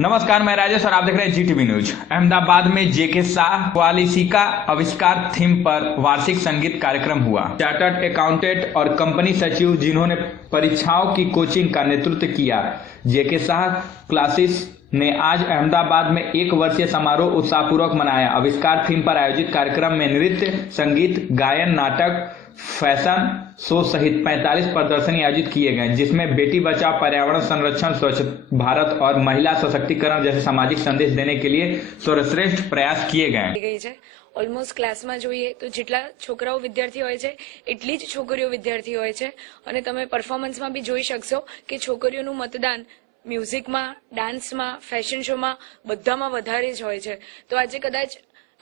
नमस्कार, मैं राजेश और आप देख रहे हैं जीटीवी न्यूज। अहमदाबाद में जेके शाह पॉलिसी का आविष्कार थीम पर वार्षिक संगीत कार्यक्रम हुआ। चार्टर्ड अकाउंटेंट और कंपनी सचिव जिन्होंने परीक्षाओं की कोचिंग का नेतृत्व किया, जेके शाह क्लासेस ने आज अहमदाबाद में 1 वर्षीय समारोह उत्साहपूर्वक मनाया। आविष्कार थीम पर आयोजित कार्यक्रम में नृत्य, संगीत, गायन, नाटक, फैशन शो सहित 45 प्रदर्शनी आयोजित किए गए, जिसमें बेटी बचाओ, पर्यावरण संरक्षण, स्वच्छ भारत और महिला सशक्तिकरण जैसे सामाजिक संदेश देने के लिए सर्वश्रेष्ठ प्रयास किए गए। ઓલમોસ્ટ ક્લાસમાં જોઈએ તો જેટલા છોકરાઓ વિદ્યાર્થી હોય છે એટલી જ છોકરીઓ વિદ્યાર્થી હોય છે અને તમે પરફોર્મન્સમાં બી જોઈ શકશો કે છોકરીઓનું મતદાન મ્યુઝિકમાં, ડાન્સમાં, ફેશન શોમાં બધામાં વધારે જ હોય છે। તો આજે કદાચ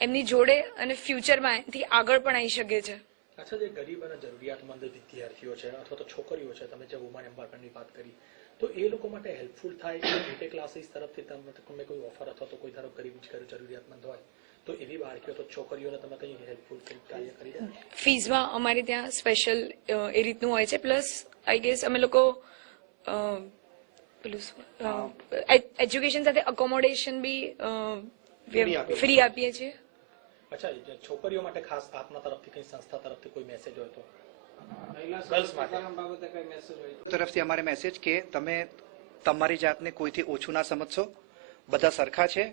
એમની જોડે અને ફ્યુચરમાં એનાથી આગળ પણ આવી શકે છે। अच्छा, जो गरीब और जरूरियातमंद विद्यार्थीओ है अथवा तो छोकरीओ है, तमे जो वुमन एम्पावरमेंटनी बात करी तो ए लोको माटे हेल्पफुल थाय के क्लासेस तरफथी तमे कोई ऑफर अथवा तो कोई धारो गरीब जरूरियातमंद होय तो एवी बाळकीओ तो छोकरीओने तमे कई हेल्पफुल कार्य करी दे। फीजમાં અમારે ત્યાં સ્પેશિયલ એ રીતનું હોય છે। પ્લસ આઈ ગેસ અમે લોકો પેલું એજ્યુકેશન સાથે અકોમોડેશન બી ફ્રી આપીએ છીએ। अच्छा, छोकरीओ माटे खास आपना तरफथी कई संस्था तरफथी कोई मेसेज होय तो गर्ल्स माटे तरफथी अमारे मेसेज के तमे तमारी जातने कोईथी ओछું ના સમજશો, બધા સરખા છે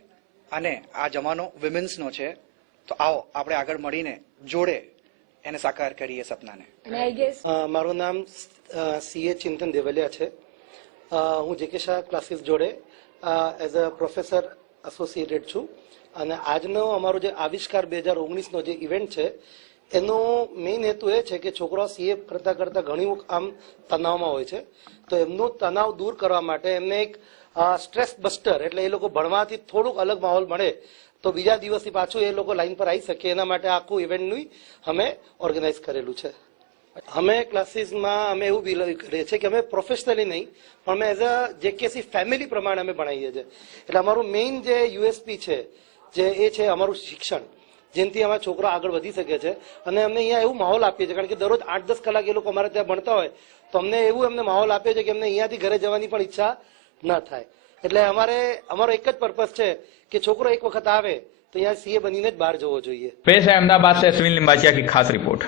અને આ જમાનો વિમેન્સનો છે। તો આવો આપણે આગળ મળીને જોડે એને સાકાર કરીએ સપનાને। અને આઈ ગેસ મારું નામ સીએ ચિંતન દેવલિયા છે। હું જેકે શાહ ક્લાસીસ જોડે એઝ અ પ્રોફેસર એસોસિએટેડ છું અને આજનો અમારો જે આવિષ્કાર 2019નો જે ઇવેન્ટ છે એનો મેઇન હેતુ એ છે કે છોકરાઓ સીએ કરતા ઘણી આમ તણાવમાં હોય છે, તો એમનો તણાવ દૂર કરવા માટે એમને એક સ્ટ્રેસ બસ્ટર એટલે એ લોકો ભણવાથી થોડુંક અલગ માહોલ મળે તો બીજા દિવસથી પાછું એ લોકો લાઈન પર આવી શકે એના માટે આખું ઇવેન્ટનું અમે ઓર્ગેનાઇઝ કરેલું છે। અમે ક્લાસીસમાં અમે એવું બિલીવ કરીએ છીએ કે અમે પ્રોફેશનલી નહીં પણ અમે એઝ અ જેકેસી ફેમિલી પ્રમાણે અમે ભણાવીએ છીએ। એટલે અમારું મેઇન જે યુએસપી છે જે એ છે અમારું શિક્ષણ, જેનાથી અમારા છોકરા આગળ વધી શકે છે। અને અમને અહીંયા એવું માહોલ આપીએ છીએ કારણ કે દરરોજ 8-10 કલાક એ લોકો અમારે ત્યાં ભણતા હોય તો અમને એવું એમને માહોલ આપીએ છીએ કે અમને અહીંયાથી ઘરે જવાની પણ ઈચ્છા ન થાય। એટલે અમારો એક જ પર્પસ છે કે છોકરો એક વખત આવે તો અહીંયા સીએ બનીને જ બહાર જવો જોઈએ। पेश है अहमदाबाद से अश्विन लिंबाचिया की खास रिपोर्ट।